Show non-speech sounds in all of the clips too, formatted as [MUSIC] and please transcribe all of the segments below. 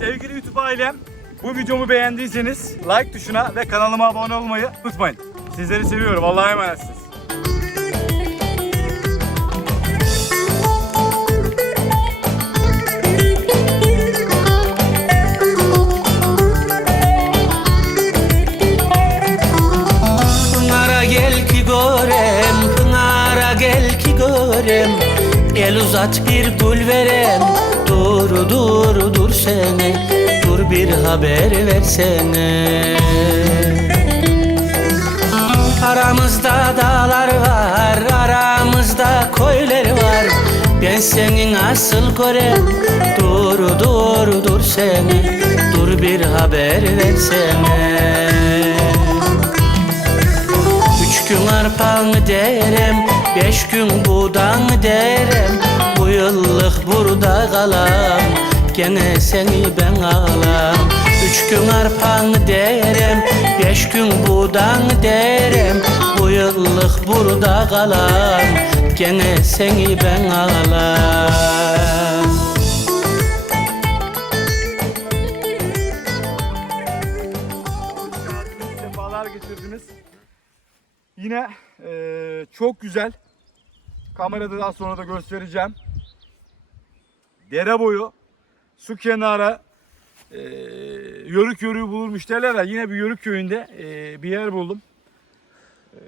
Sevgili YouTube ailem, bu videomu beğendiyseniz like tuşuna ve kanalıma abone olmayı unutmayın. Sizleri seviyorum. Allah'a emanetsiniz. Pınara gel ki görem, Pınara gel ki görem El uzat bir gül verem haber versene. Aramızda dağlar var Aramızda koylar var. Ben senin asıl görem Dur dur dur seni Dur bir haber versene. Üç gün arpanı derim Beş gün buğdanı derim Bu yıllık burada kalam Gene seni ben ağlam Üç gün arpanı derim Beş gün buğdanı derim Bu yıllık burada kalam Gene seni ben geldiniz, sefalar getirdiniz. Yine eee, çok güzel. Kamerada daha sonra da göstereceğim. Dere boyu, su kenarı, eee yörük yörüğü bulurmuş derler ya. Yine bir yörük köyünde eee, bir yer buldum. Eee,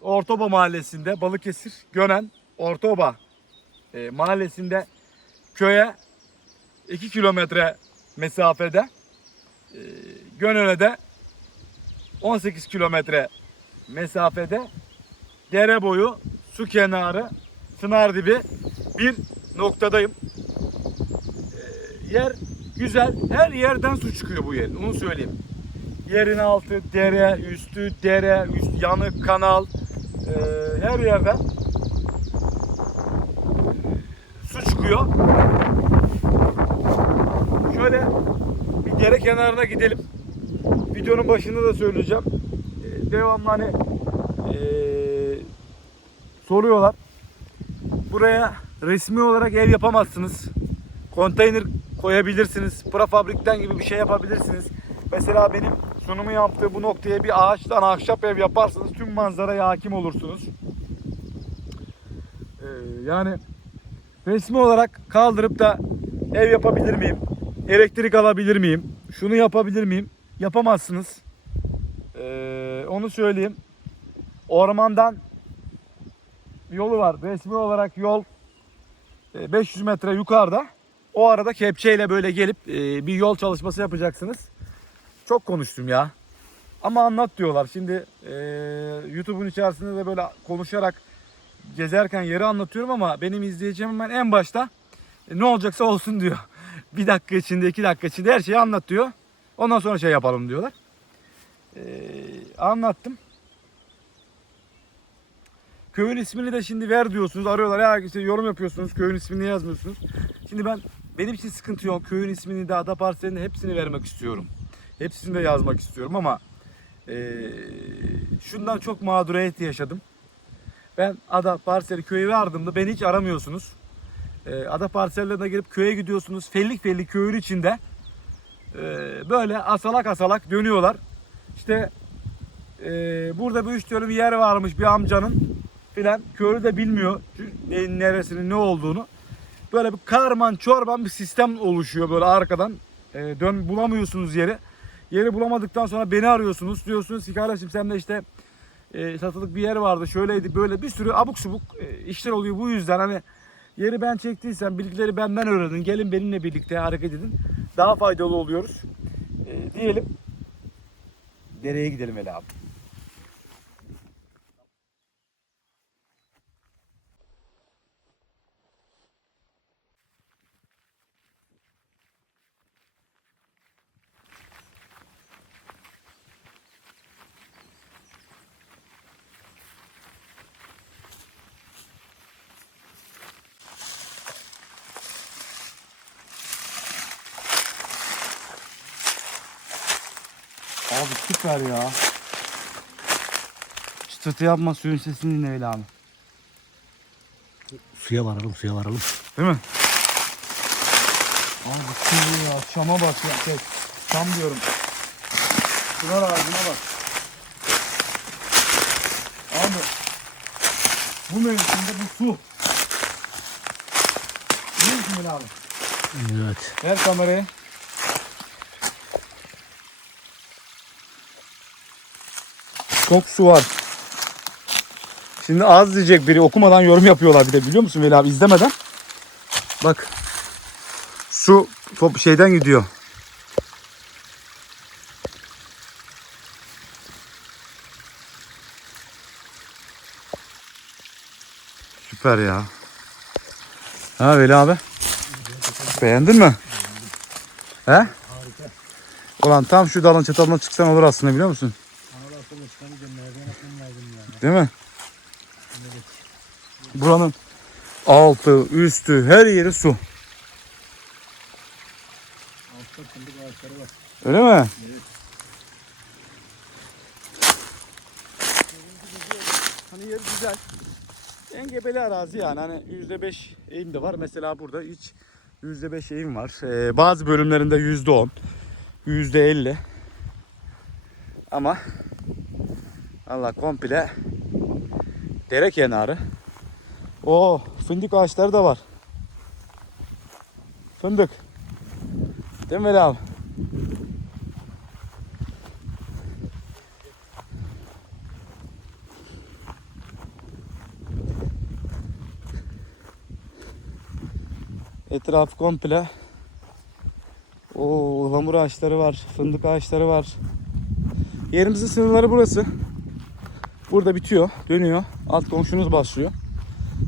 Ortoba mahallesinde Balıkesir, Gönen, Ortoba eee, mahallesinde köye 2 kilometre mesafede. Eee Gönen'e de 18 kilometre mesafede dere boyu, su kenarı, sınar dibi bir noktadayım. Yer güzel. Her yerden su çıkıyor bu yerin. Onu söyleyeyim. Yerin altı dere, üstü dere, üst yanık kanal. ee, her yerden su çıkıyor. Şöyle bir dere kenarına gidelim videonun başında da söyleyeceğim. Ee, devamlı hani ee, soruyorlar. Buraya resmi olarak ev yapamazsınız. Konteyner koyabilirsiniz. Prafabrikten gibi bir şey yapabilirsiniz. Mesela benim sunumu yaptığı bu noktaya bir ağaçtan ahşap ev yaparsanız tüm manzaraya hakim olursunuz. Ee, yani resmi olarak kaldırıp da ev yapabilir miyim? Elektrik alabilir miyim? Şunu yapabilir miyim? Yapamazsınız. Ee, onu söyleyeyim. Ormandan yolu var. Resmi olarak yol e, 500 metre yukarıda. O arada kepçeyle böyle gelip e, bir yol çalışması yapacaksınız. Çok konuştum ya. Ama anlat diyorlar. Şimdi e, YouTube'un içerisinde de böyle konuşarak gezerken yeri anlatıyorum ama benim izleyeceğim hemen en başta e, ne olacaksa olsun diyor. [LAUGHS] Bir dakika içinde, iki dakika içinde her şeyi anlat diyor. Ondan sonra şey yapalım diyorlar. Ee, anlattım. Köyün ismini de şimdi ver diyorsunuz. Arıyorlar ya işte yorum yapıyorsunuz. Köyün ismini yazmıyorsunuz. Şimdi ben benim için sıkıntı yok. Köyün ismini de ada parselini hepsini vermek istiyorum. Hepsini de yazmak istiyorum ama ee, şundan çok mağduriyet yaşadım. Ben ada parseli köyü vardığımda beni hiç aramıyorsunuz. Ee, ada parsellerine gelip köye gidiyorsunuz. Fellik fellik köyün içinde ee, böyle asalak asalak dönüyorlar. İşte ee, burada bir üç dönüm yer varmış bir amcanın filan. Köylü de bilmiyor neyin neresinin ne olduğunu. Böyle bir karman çorban bir sistem oluşuyor böyle arkadan. Ee, dön bulamıyorsunuz yeri. Yeri bulamadıktan sonra beni arıyorsunuz. Diyorsunuz ki kardeşim sende işte e, satılık bir yer vardı. Şöyleydi böyle bir sürü abuk subuk e, işler oluyor. Bu yüzden hani yeri ben çektiysem bilgileri benden öğrenin. Gelin benimle birlikte hareket edin. Daha faydalı oluyoruz. E, diyelim. Dereye gidelim hele abi. Abi süper ya. Çıtırtı yapma suyun sesini dinle öyle abi. Suya varalım, suya varalım. Değil mi? Abi şu ya çama bak ya. Şey, çam diyorum. Çınar ağacına bak. Abi bu mevsimde bu su. Biliyor musun beni abi? Evet. Ver kamerayı. Çok su var. Şimdi az diyecek biri okumadan yorum yapıyorlar bir de biliyor musun Veli abi izlemeden. Bak. Su top şeyden gidiyor. Süper ya. Ha Veli abi. Beğendin mi? He? Ulan tam şu dalın çatalına çıksan olur aslında biliyor musun? Değil mi? Buranın altı, üstü, her yeri su. Öyle mi? Hani yer güzel. Engebeli arazi yani hani yüzde beş eğim de var. Mesela burada hiç yüzde beş eğim var. Ee, bazı bölümlerinde yüzde on, yüzde elli. Ama Allah komple dere kenarı. O fındık ağaçları da var. Fındık. Değil mi Veli abi? Etraf komple. O ıhlamur ağaçları var, fındık ağaçları var. Yerimizin sınırları burası. Burada bitiyor, dönüyor. Alt komşunuz başlıyor.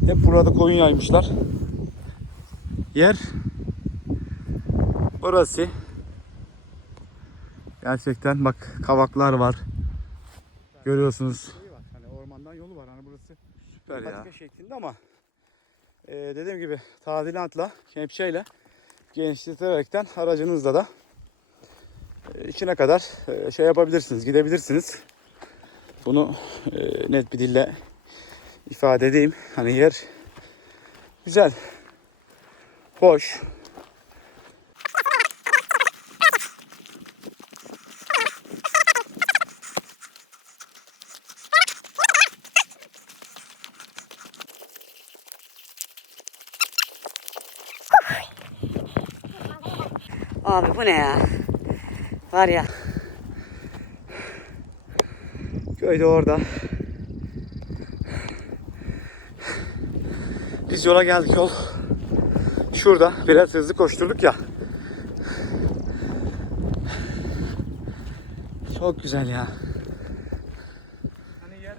Hep burada koyun yaymışlar. Yer orası. Gerçekten bak kavaklar var. Görüyorsunuz. Hani ormandan yolu var. Hani burası süper ya. şeklinde ama e, dediğim gibi tadilatla, kepçeyle genişleterekten aracınızla da e, içine kadar e, şey yapabilirsiniz, gidebilirsiniz. Bunu e, net bir dille ifade edeyim. Hani yer güzel, hoş. Abi bu ne ya? Var ya. Köy de orada. Biz yola geldik yol. Şurada biraz hızlı koşturduk ya. Çok güzel ya. Hani yer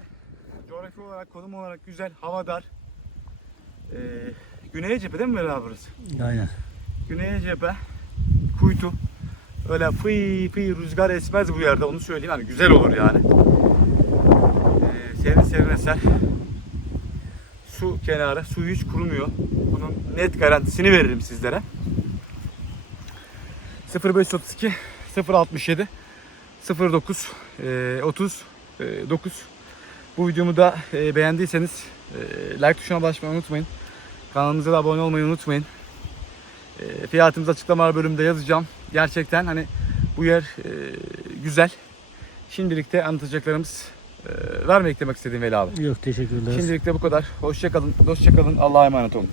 coğrafi olarak, konum olarak güzel, hava dar. Ee, güneye cephe değil mi Mela burası? Aynen. Güneye cephe, kuytu. Öyle fıy fıy rüzgar esmez bu yerde onu söyleyeyim. Yani güzel olur yani. Serin serin eser. Su kenarı, su hiç kurumuyor. Bunun net garantisini veririm sizlere. 0532 067 09 e, 30 e, 9 Bu videomu da e, beğendiyseniz e, like tuşuna basmayı unutmayın. Kanalımıza da abone olmayı unutmayın. E, fiyatımızı açıklamalar bölümünde yazacağım. Gerçekten hani bu yer güzel. Şimdilik de anlatacaklarımız e, var mı eklemek istediğim Veli abi? Yok teşekkürler. Şimdilik de bu kadar. Hoşçakalın, hoşçakalın. Allah'a emanet olun.